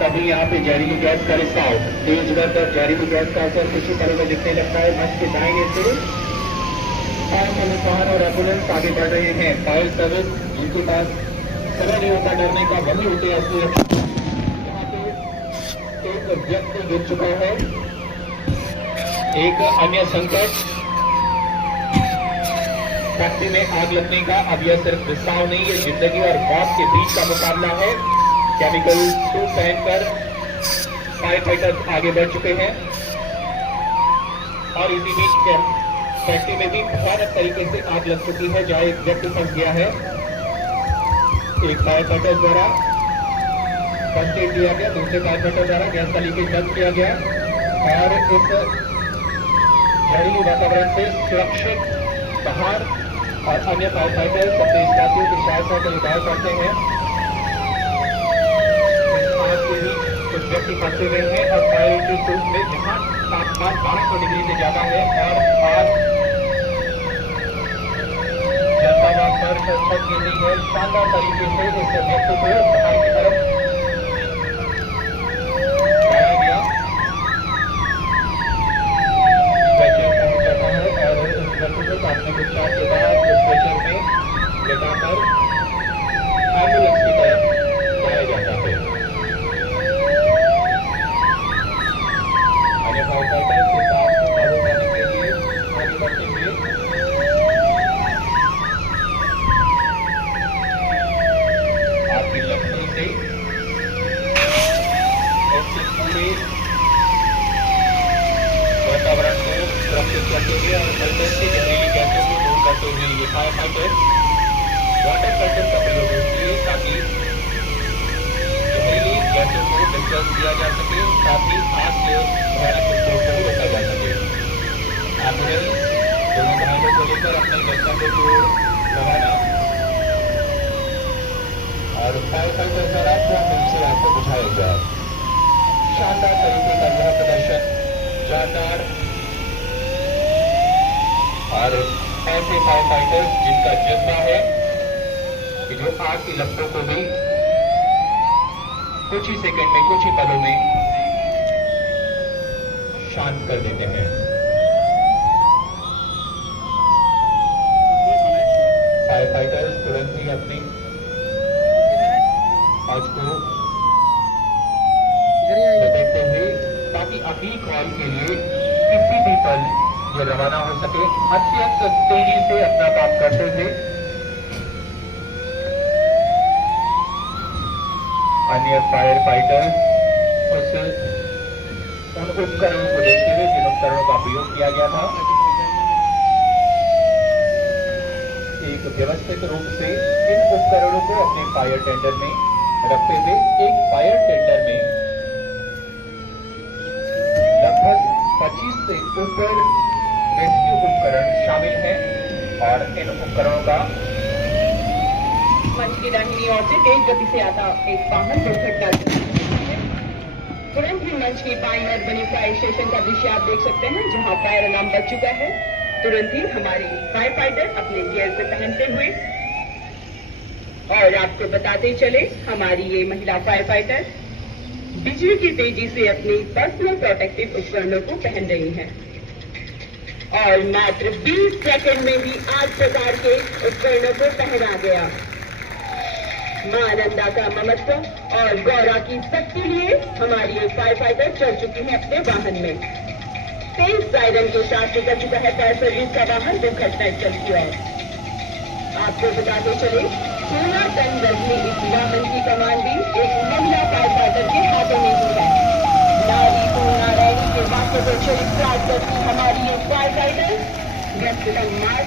तभी यहाँ पे जहरीली गैस का रिसाव तेज गंध और जहरीली गैस का असर कुछ ही पलों में दिखने लगता है। मंच के दाहिने से फायर पुलिस और एम्बुलेंस आगे बढ़ रहे हैं। फायर सर्विस जिनके पास समय नहीं होता डरने का, वही होते असली। यहाँ पे एक व्यक्ति गिर चुका है। एक अन्य संकट फैक्ट्री में आग लगने का। अब यह सिर्फ रिसाव नहीं है, जिंदगी और मौत के बीच का मुकाबला है। केमिकल सूट पहनकर फायर फाइटर्स आगे बढ़ चुके हैं और इसी बीच फैक्ट्री में भी भयानक तरीके से आग लग चुकी है, जहां एक व्यक्ति फंस गया है। एक फायर फाइटर द्वारा फर्स्ट एड दिया गया, दूसरे फायर फाइटर द्वारा गैस का लीकेज बंद किया गया और इस जहरीली वातावरण से सुरक्षित बाहर और अन्य फायर फाइटर्स अपने साथियों के सहायता के उद्धार करते हैं। कुछ व्यक्ति फंसे हुए हैं और फायर सूट में जहां तापमान 1200 डिग्री से ज्यादा है और आग जनता पर छत गिर रही है। शानदार तरीके से इस व्यक्ति को बाहर की तरफ लाया गया। स्ट्रेचर पहुंच जाता है और इस व्यक्ति को प्राथमिक उपचार के बाद स्ट्रेचर में लगाकर एम्बुलेंस की तरफ लाया जाता है। आपकी लकड़ी से ऐसे पूरे वातावरण को सुरक्षित करते हुए और कल्चर से जहरीली गैसें को दूर करते हुए ये फायर फाइटर वाटर कर्टन का प्रयोग होती है ताकि जहरीली गैसों को डिस्पर्स किया जा सके, साथ ही आग के भयानक विस्फोट को रोका जा सके। एम्बुलेंस दोनों घायलों को लेकर अपने गंतव्य को रवाना और फायर फाइटर द्वारा पूर्ण से आग को बुझाया गया। शानदार तरीके का यह प्रदर्शन जानदार और ऐसे फायर फाइटर्स जिनका जज्बा है कि जो आग की लपटों को भी कुछ ही सेकंड में, कुछ ही पलों में शांत कर देते हैं। फायर फाइटर्स तुरंत ही अपनी आग को देखते हुए ताकि अगली कॉल के लिए किसी भी पल ये रवाना हो सके, अत्यंत तेजी से अपना काम करते हुए अन्य फायर फाइटर्स उन उपकरणों को देखते हुए जिन उपकरणों का प्रयोग किया गया था, एक व्यवस्थित रूप से इन उपकरणों को अपने फायर टेंडर में रखते हुए एक फायर टेंडर में लगभग 25 से ऊपर रेस्क्यू उपकरण शामिल हैं और इन उपकरणों का मंच की दाहिनी ओर से तेज गति से आता एक वाहन दुर्घटना तुरंत ही मंच की बाईं ओर बनी फायर स्टेशन का दृश्य आप देख सकते हैं, जहां फायर अलार्म बज चुका है। तुरंत ही हमारी फायर फाइटर अपने गियर से पहनते हुए और आपको बताते चले, हमारी ये महिला फायर फाइटर बिजली की तेजी से अपनी पर्सनल प्रोटेक्टिव उपकरणों को पहन रही हैं और मात्र 20 सेकंड में ही 8 प्रकार के उपकरणों को पहना गया। मां नंदा का ममत्व और गौरा की शक्ति लिए हमारी एक फायर फाइटर चढ़ चुकी है अपने वाहन में। तेज सायरन के साथ निकल चुका है फायर सर्विस का वाहन दुर्घटना स्थल की ओर। आपको बताते चले, 16 टन वजनी इस वाहन की कमान भी एक महिला फायर फाइटर के हाथों में ही है। नारी को नारायणी के वाक्य को चरित्रार्थ करती हमारी एक फायर फाइटर व्यक्तिगत मार्ग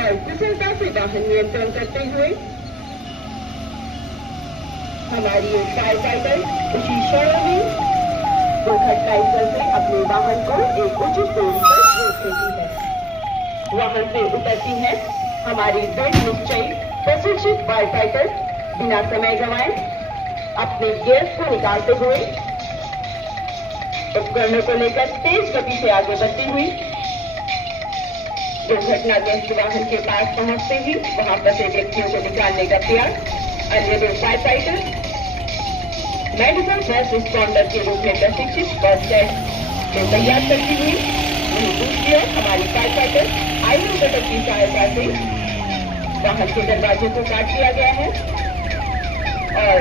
और कुशलता से वाहन नियंत्रण करते हुए हमारी एक फायर फाइटर उसी क्षण में दुर्घटना स्थल से अपने वाहन को एक उचित दूरी पर रोक देती है। वाहन से उतरती है हमारी दृढ़ निश्चयी प्रशिक्षित फायर फाइटर बिना समय गंवाए अपने गियर्स को निकालते हुए उपकरणों को लेकर तेज गति से आगे बढ़ती हुई दुर्घटनाग्रस्त वाहन के पास पहुंचते ही वहां फंसे व्यक्तियों को निकालने का प्रयास। अन्य दो fire fighter medical first responder के रूप में प्रशिक्षित फर्स्ट एड को तैयार करती हुई वहीं दूसरी ओर हमारी फायर फाइटर आयरन कटर की सहायता से वाहन के दरवाजे को काट दिया गया है और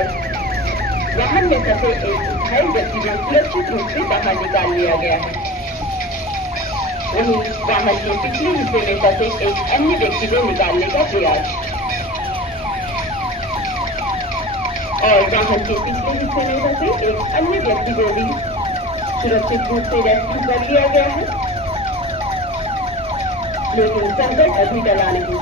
वाहन में फंसे एक घायल व्यक्ति को सुरक्षित रूप से बाहर निकाल लिया गया है। वहीं वाहन के पिछले हिस्से में फंसे एक अन्य व्यक्ति को निकालने का प्रयास और वाहन के पिछले हिस्से में फंसे एक अन्य व्यक्ति को भी सुरक्षित रूप से रेस्क्यू कर लिया गया है, लेकिन संकट अभी टला नहीं।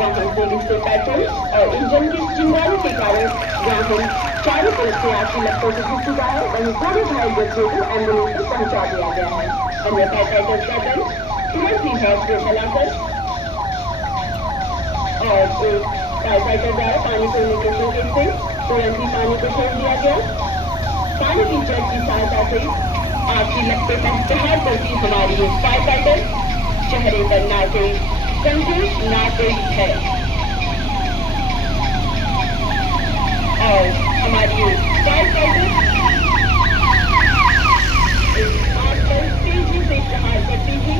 वाहन पुलिस से पेट्रोल और इंजन की चिंगारी के कारण वाहन चारों तरफ से आग की लपटों से घुस चुका है। वहीं दोनों घायल व्यक्तियों को एम्बुलेंस से पहुंचा दिया गया है। अन्य फायरफाइटर्स का दल तुरंत ही हॉस्पिटल चलाकर और एक फायरफाइटर द्वारा पानी छोड़ने के संकेत से तुरंत ही पानी को छोड़ दिया गया। पानी की जट की सहायता से आग की लपटों पर प्रहार करती हमारी ये फायरफाइटर चेहरे पर ना कोई संकोच ना कोई है और हमारी ये फायरफाइटर आग पर तेजी से प्रहार करती थी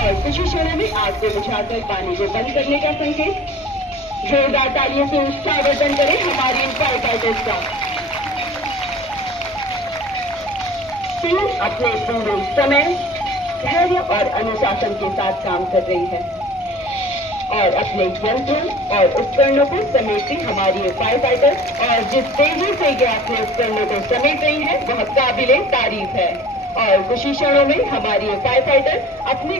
और कुछ ही क्षणों में आग को बुझाकर पानी को बंद करने का संकेत। जोरदार तालियों से उत्साहवर्धन करें हमारी इन फायरफाइटर्स का। टीम अपने पूरे समय धैर्य और अनुशासन के साथ काम कर रही है और अपने यंत्रों और उपकरणों को समेटती हमारी ये फायरफाइटर और जिस तेजी से ये अपने उपकरणों को समेट रही है वह काबिले तारीफ है और कुछ ही क्षणों में हमारी ये फायरफाइटर अपने